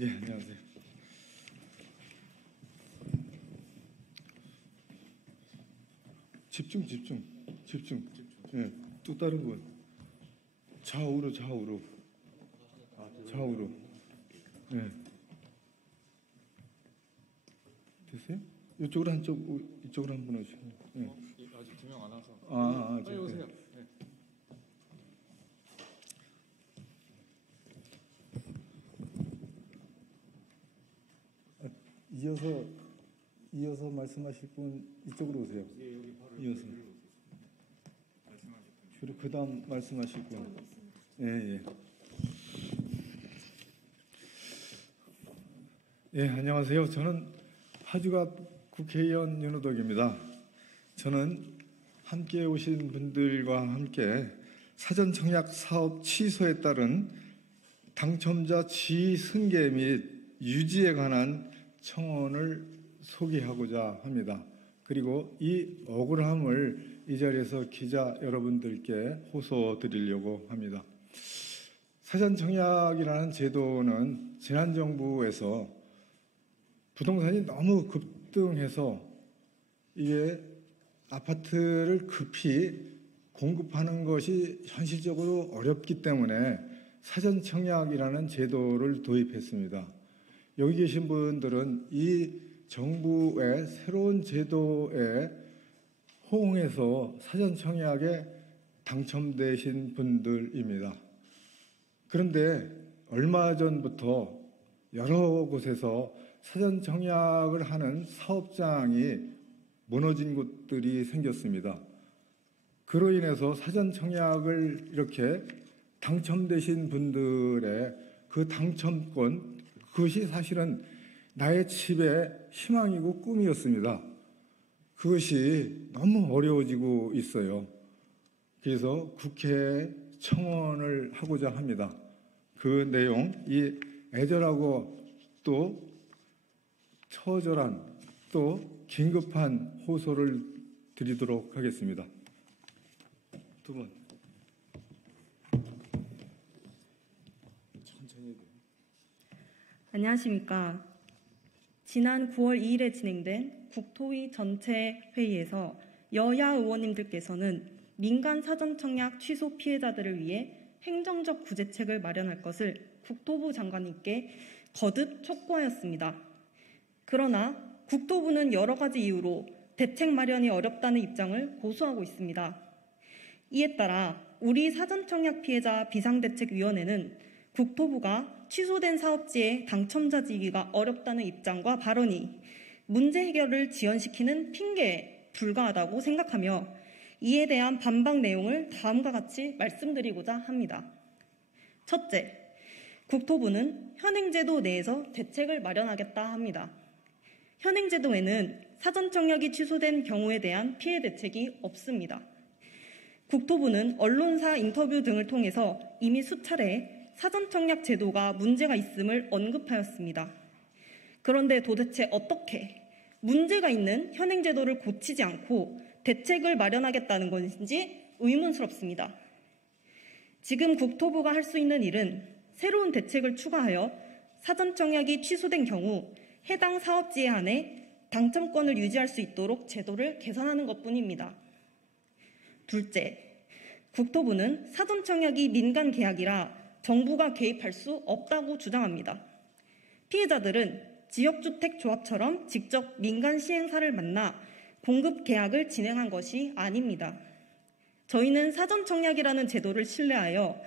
예, 안녕하세요. 집중. 예, 또 다른 건 좌우로. 예. 됐어요? 이쪽으로 이쪽으로 한 분 오시고. 예. 아직 2명 안 와서. 빨리 오세요. 네. 이어서 말씀하실 분 이쪽으로 오세요. 예, 여기 바로 이어서. 말씀하실 분. 그리고 그다음 말씀하실 분. 예. 예, 안녕하세요. 저는 하주갑 국회의원 윤호덕입니다. 저는 함께 오신 분들과 함께 사전청약 사업 취소에 따른 당첨자 지위 승계 및 유지에 관한 청원을 소개하고자 합니다. 그리고 이 억울함을 이 자리에서 기자 여러분들께 호소드리려고 합니다. 사전청약이라는 제도는 지난 정부에서 부동산이 너무 급등해서 이게 아파트를 급히 공급하는 것이 현실적으로 어렵기 때문에 사전청약이라는 제도를 도입했습니다. 여기 계신 분들은 이 정부의 새로운 제도에 호응해서 사전청약에 당첨되신 분들입니다. 그런데 얼마 전부터 여러 곳에서 사전청약을 하는 사업장이 무너진 곳들이 생겼습니다. 그로 인해서 사전청약을 이렇게 당첨되신 분들의 그 당첨권, 그것이 사실은 나의 집의 희망이고 꿈이었습니다. 그것이 너무 어려워지고 있어요. 그래서 국회에 청원을 하고자 합니다. 그 내용, 이 애절하고 또 처절한 또 긴급한 호소를 드리도록 하겠습니다. 두 분. 천천히 해야 돼요. 안녕하십니까. 지난 9월 2일에 진행된 국토위 전체 회의에서 여야 의원님들께서는 민간 사전청약 취소 피해자들을 위해 행정적 구제책을 마련할 것을 국토부 장관님께 거듭 촉구하였습니다. 그러나 국토부는 여러 가지 이유로 대책 마련이 어렵다는 입장을 고수하고 있습니다. 이에 따라 우리 사전청약 피해자 비상대책위원회는 국토부가 취소된 사업지의 당첨자 지위가 어렵다는 입장과 발언이 문제 해결을 지연시키는 핑계에 불과하다고 생각하며 이에 대한 반박 내용을 다음과 같이 말씀드리고자 합니다. 첫째, 국토부는 현행제도 내에서 대책을 마련하겠다 합니다. 현행제도에는 사전청약이 취소된 경우에 대한 피해 대책이 없습니다. 국토부는 언론사 인터뷰 등을 통해서 이미 수차례 사전청약 제도가 문제가 있음을 언급하였습니다. 그런데 도대체 어떻게 문제가 있는 현행제도를 고치지 않고 대책을 마련하겠다는 것인지 의문스럽습니다. 지금 국토부가 할 수 있는 일은 새로운 대책을 추가하여 사전청약이 취소된 경우 해당 사업지에 한해 당첨권을 유지할 수 있도록 제도를 개선하는 것뿐입니다. 둘째, 국토부는 사전청약이 민간 계약이라 정부가 개입할 수 없다고 주장합니다. 피해자들은 지역주택조합처럼 직접 민간 시행사를 만나 공급 계약을 진행한 것이 아닙니다. 저희는 사전청약이라는 제도를 신뢰하여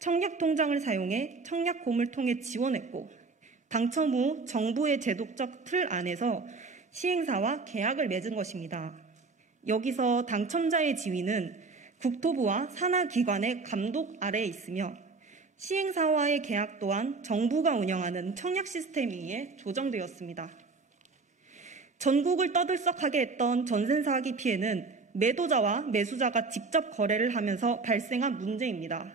청약통장을 사용해 청약홈을 통해 지원했고 당첨 후 정부의 제도적 틀 안에서 시행사와 계약을 맺은 것입니다. 여기서 당첨자의 지위는 국토부와 산하기관의 감독 아래에 있으며 시행사와의 계약 또한 정부가 운영하는 청약 시스템에 의해 조정되었습니다. 전국을 떠들썩하게 했던 전세 사기 피해는 매도자와 매수자가 직접 거래를 하면서 발생한 문제입니다.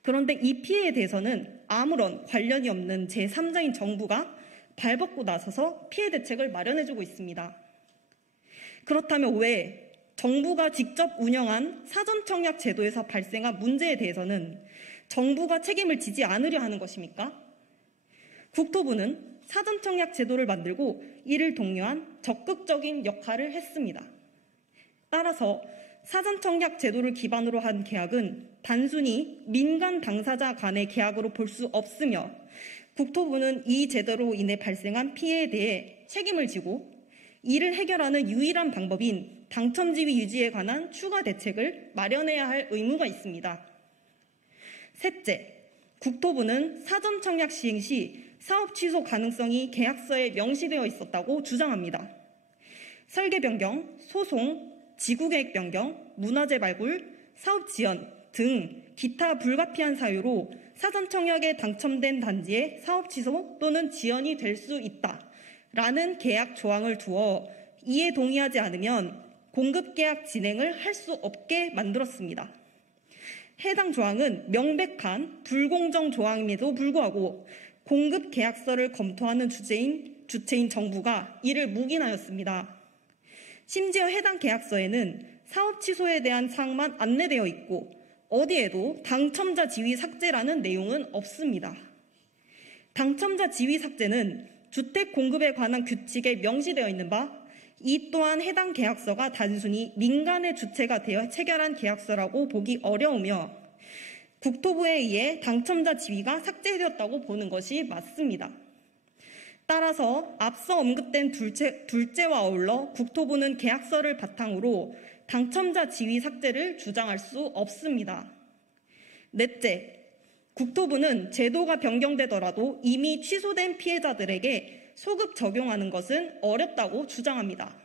그런데 이 피해에 대해서는 아무런 관련이 없는 제3자인 정부가 발벗고 나서서 피해 대책을 마련해주고 있습니다. 그렇다면 왜 정부가 직접 운영한 사전청약 제도에서 발생한 문제에 대해서는 정부가 책임을 지지 않으려 하는 것입니까? 국토부는 사전청약 제도를 만들고 이를 독려한 적극적인 역할을 했습니다. 따라서 사전청약 제도를 기반으로 한 계약은 단순히 민간 당사자 간의 계약으로 볼 수 없으며 국토부는 이 제도로 인해 발생한 피해에 대해 책임을 지고 이를 해결하는 유일한 방법인 당첨지위 유지에 관한 추가 대책을 마련해야 할 의무가 있습니다. 셋째, 국토부는 사전청약 시행 시 사업 취소 가능성이 계약서에 명시되어 있었다고 주장합니다. 설계 변경, 소송, 지구계획 변경, 문화재 발굴, 사업 지연 등 기타 불가피한 사유로 사전청약에 당첨된 단지의 사업 취소 또는 지연이 될 수 있다라는 계약 조항을 두어 이에 동의하지 않으면 공급계약 진행을 할 수 없게 만들었습니다. 해당 조항은 명백한 불공정 조항임에도 불구하고 공급계약서를 검토하는 주체인 정부가 이를 묵인하였습니다. 심지어 해당 계약서에는 사업 취소에 대한 사항만 안내되어 있고 어디에도 당첨자 지위 삭제라는 내용은 없습니다. 당첨자 지위 삭제는 주택 공급에 관한 규칙에 명시되어 있는 바 이 또한 해당 계약서가 단순히 민간의 주체가 되어 체결한 계약서라고 보기 어려우며 국토부에 의해 당첨자 지위가 삭제되었다고 보는 것이 맞습니다. 따라서 앞서 언급된 둘째와 어울러 국토부는 계약서를 바탕으로 당첨자 지위 삭제를 주장할 수 없습니다. 넷째, 국토부는 제도가 변경되더라도 이미 취소된 피해자들에게 소급 적용하는 것은 어렵다고 주장합니다.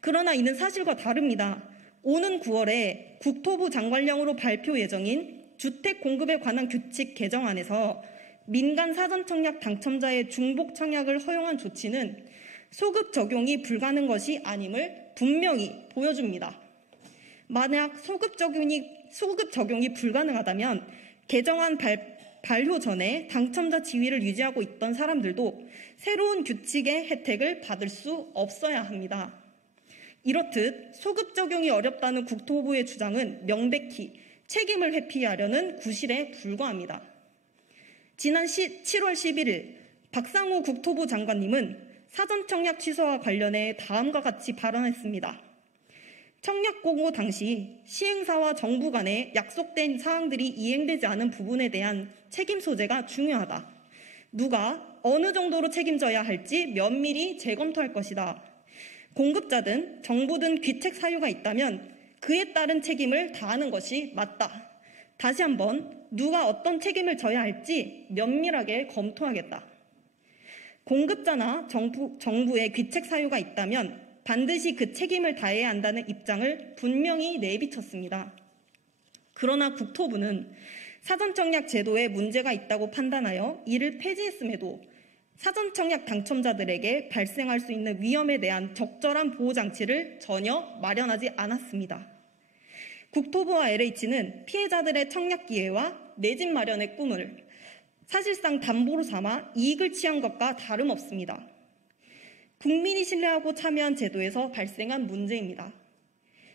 그러나 이는 사실과 다릅니다. 오는 9월에 국토부 장관령으로 발표 예정인 주택 공급에 관한 규칙 개정안에서 민간 사전청약 당첨자의 중복 청약을 허용한 조치는 소급 적용이 불가능한 것이 아님을 분명히 보여줍니다. 만약 소급 적용이 불가능하다면 개정안 발효 전에 당첨자 지위를 유지하고 있던 사람들도 새로운 규칙의 혜택을 받을 수 없어야 합니다. 이렇듯 소급 적용이 어렵다는 국토부의 주장은 명백히 책임을 회피하려는 구실에 불과합니다. 지난 7월 11일 박상우 국토부 장관님은 사전청약 취소와 관련해 다음과 같이 발언했습니다. 청약 공고 당시 시행사와 정부 간에 약속된 사항들이 이행되지 않은 부분에 대한 책임 소재가 중요하다. 누가 어느 정도로 책임져야 할지 면밀히 재검토할 것이다. 공급자든 정부든 귀책 사유가 있다면 그에 따른 책임을 다하는 것이 맞다. 다시 한번 누가 어떤 책임을 져야 할지 면밀하게 검토하겠다. 공급자나 정부의 귀책 사유가 있다면 반드시 그 책임을 다해야 한다는 입장을 분명히 내비쳤습니다. 그러나 국토부는 사전청약 제도에 문제가 있다고 판단하여 이를 폐지했음에도 사전청약 당첨자들에게 발생할 수 있는 위험에 대한 적절한 보호장치를 전혀 마련하지 않았습니다. 국토부와 LH는 피해자들의 청약 기회와 내 집 마련의 꿈을 사실상 담보로 삼아 이익을 취한 것과 다름없습니다. 국민이 신뢰하고 참여한 제도에서 발생한 문제입니다.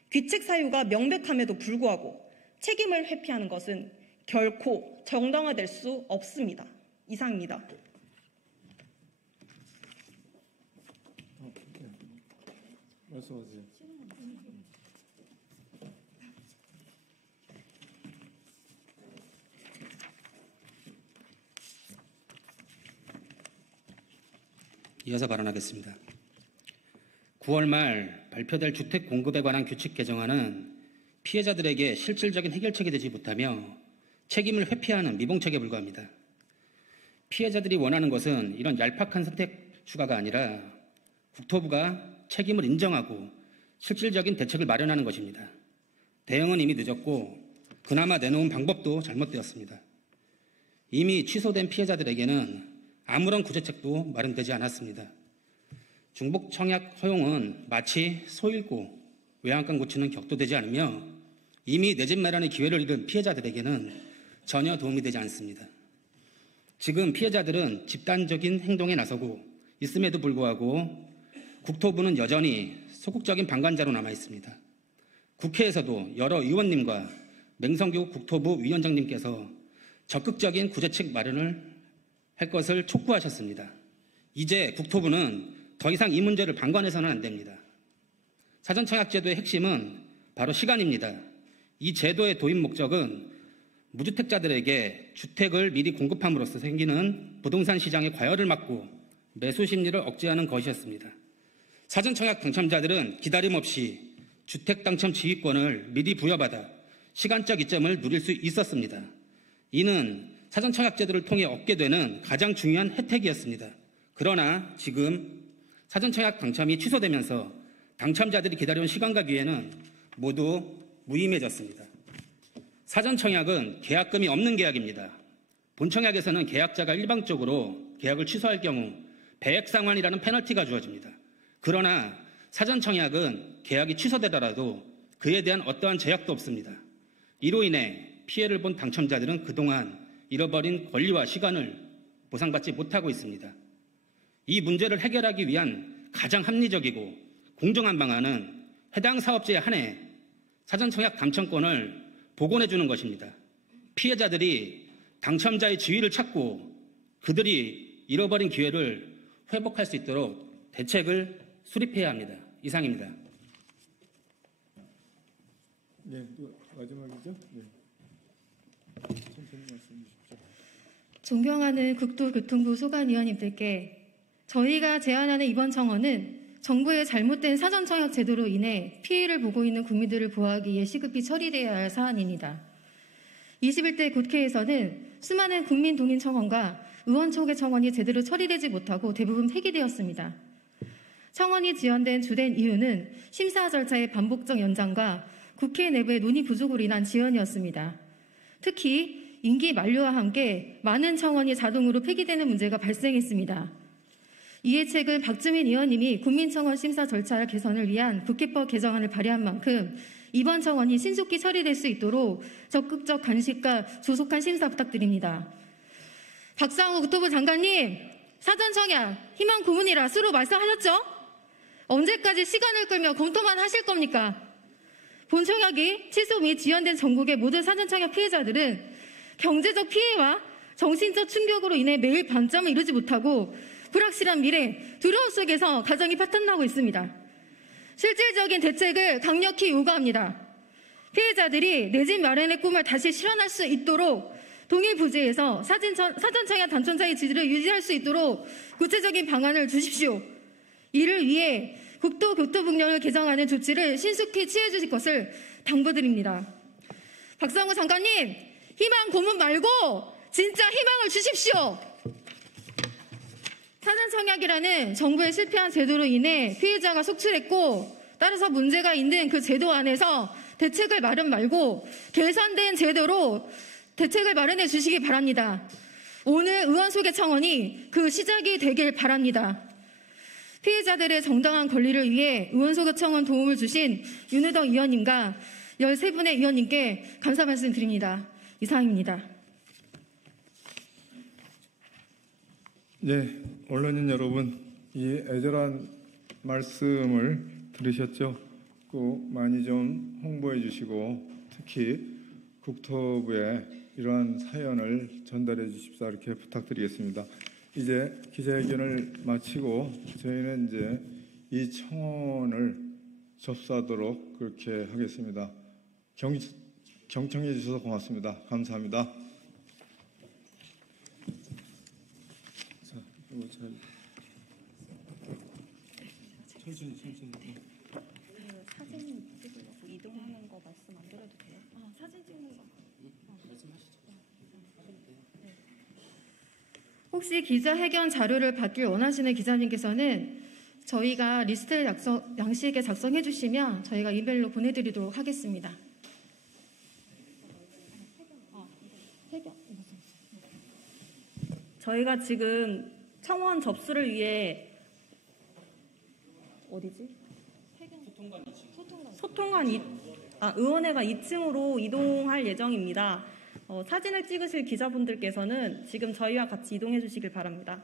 귀책 사유가 명백함에도 불구하고 책임을 회피하는 것은 결코 정당화될 수 없습니다. 이상입니다. 말씀하세요. 이어서 발언하겠습니다. 9월 말 발표될 주택 공급에 관한 규칙 개정안은 피해자들에게 실질적인 해결책이 되지 못하며 책임을 회피하는 미봉책에 불과합니다. 피해자들이 원하는 것은 이런 얄팍한 선택 추가가 아니라 국토부가 책임을 인정하고 실질적인 대책을 마련하는 것입니다. 대응은 이미 늦었고 그나마 내놓은 방법도 잘못되었습니다. 이미 취소된 피해자들에게는 아무런 구제책도 마련되지 않았습니다. 중복 청약 허용은 마치 소 잃고 외양간 고치는 격도 되지 않으며 이미 내 집 마련의 기회를 잃은 피해자들에게는 전혀 도움이 되지 않습니다. 지금 피해자들은 집단적인 행동에 나서고 있음에도 불구하고 국토부는 여전히 소극적인 방관자로 남아 있습니다. 국회에서도 여러 의원님과 맹성규 국토부 위원장님께서 적극적인 구제책 마련을 할 것을 촉구하셨습니다. 이제 국토부는 더 이상 이 문제를 방관해서는 안 됩니다. 사전청약제도의 핵심은 바로 시간입니다. 이 제도의 도입 목적은 무주택자들에게 주택을 미리 공급함으로써 생기는 부동산 시장의 과열을 막고 매수 심리를 억제하는 것이었습니다. 사전청약 당첨자들은 기다림 없이 주택 당첨 지휘권을 미리 부여받아 시간적 이점을 누릴 수 있었습니다. 이는 사전청약제도를 통해 얻게 되는 가장 중요한 혜택이었습니다. 그러나 지금 사전청약 당첨이 취소되면서 당첨자들이 기다려온 시간과 기회는 모두 무의미해졌습니다. 사전청약은 계약금이 없는 계약입니다. 본청약에서는 계약자가 일방적으로 계약을 취소할 경우 배액상환이라는 페널티가 주어집니다. 그러나 사전청약은 계약이 취소되더라도 그에 대한 어떠한 제약도 없습니다. 이로 인해 피해를 본 당첨자들은 그동안 잃어버린 권리와 시간을 보상받지 못하고 있습니다. 이 문제를 해결하기 위한 가장 합리적이고 공정한 방안은 해당 사업자에 한해 사전청약 당첨권을 복원해 주는 것입니다. 피해자들이 당첨자의 지위를 찾고 그들이 잃어버린 기회를 회복할 수 있도록 대책을 수립해야 합니다. 이상입니다. 네, 마지막이죠? 네. 천천히 말씀해 주십시오. 존경하는 국토교통부 소관위원님들께 저희가 제안하는 이번 청원은 정부의 잘못된 사전청약 제도로 인해 피해를 보고 있는 국민들을 보호하기 위해 시급히 처리되어야 할 사안입니다. 21대 국회에서는 수많은 국민 동의 청원과 의원 초계 청원이 제대로 처리되지 못하고 대부분 폐기되었습니다. 청원이 지연된 주된 이유는 심사 절차의 반복적 연장과 국회 내부의 논의 부족으로 인한 지연이었습니다. 특히 임기 만료와 함께 많은 청원이 자동으로 폐기되는 문제가 발생했습니다. 이에 최근 박주민 의원님이 국민청원 심사 절차 개선을 위한 국회법 개정안을 발의한 만큼 이번 청원이 신속히 처리될 수 있도록 적극적 간섭과 조속한 심사 부탁드립니다. 박상우 국토부 장관님, 사전청약 희망 고문이라 스스로 말씀하셨죠? 언제까지 시간을 끌며 검토만 하실 겁니까? 본청약이 취소 및 지연된 전국의 모든 사전청약 피해자들은 경제적 피해와 정신적 충격으로 인해 매일 반점을 이루지 못하고 불확실한 미래, 두려움 속에서 가정이 파탄나고 있습니다. 실질적인 대책을 강력히 요구합니다. 피해자들이 내 집 마련의 꿈을 다시 실현할 수 있도록 동일 부지에서 사전청약 당첨자의 지위를 유지할 수 있도록 구체적인 방안을 주십시오. 이를 위해 국토교통법령을 개정하는 조치를 신속히 취해 주실 것을 당부드립니다. 박상우 장관님, 희망 고문 말고 진짜 희망을 주십시오. 사전청약이라는 정부의 실패한 제도로 인해 피해자가 속출했고 따라서 문제가 있는 그 제도 안에서 대책을 마련 말고 개선된 제도로 대책을 마련해 주시기 바랍니다. 오늘 의원 소개 청원이 그 시작이 되길 바랍니다. 피해자들의 정당한 권리를 위해 의원 소개 청원 도움을 주신 윤우덕 의원님과 13분의 의원님께 감사 말씀드립니다. 이상입니다. 네, 언론인 여러분, 이 애절한 말씀을 들으셨죠? 꼭 많이 좀 홍보해 주시고 특히 국토부에 이러한 사연을 전달해 주십사 이렇게 부탁드리겠습니다. 이제 기자회견을 마치고 저희는 이제 이 청원을 접수하도록 그렇게 하겠습니다. 경청해 주셔서 고맙습니다. 감사합니다. 자, 이거 잘 천천히. 사진 찍으려고 이동하는 거 말씀 안 드려도 돼요? 사진 찍는 거. 혹시 기자회견 자료를 받길 원하시는 기자님께서는 저희가 리스트 양식에 작성해 주시면 저희가 이메일로 보내드리도록 하겠습니다. 저희가 지금 청원 접수를 위해 어디지? 의원회관 2층으로 이동할 예정입니다. 사진을 찍으실 기자분들께서는 지금 저희와 같이 이동해 주시길 바랍니다.